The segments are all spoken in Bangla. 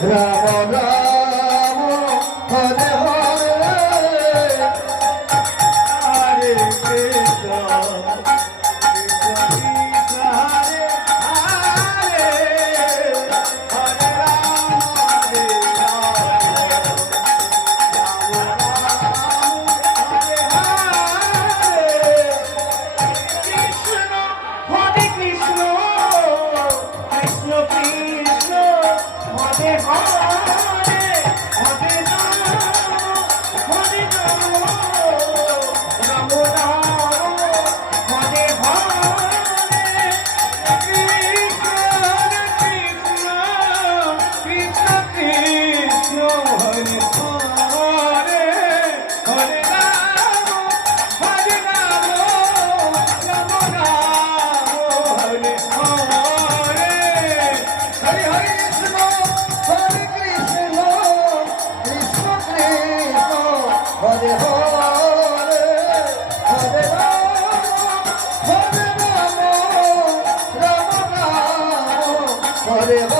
Ram Ram Hare Hare Hare Krishna Krishna, Krishna, Krishna, Krishna. Thank you. 好的。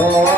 Oh.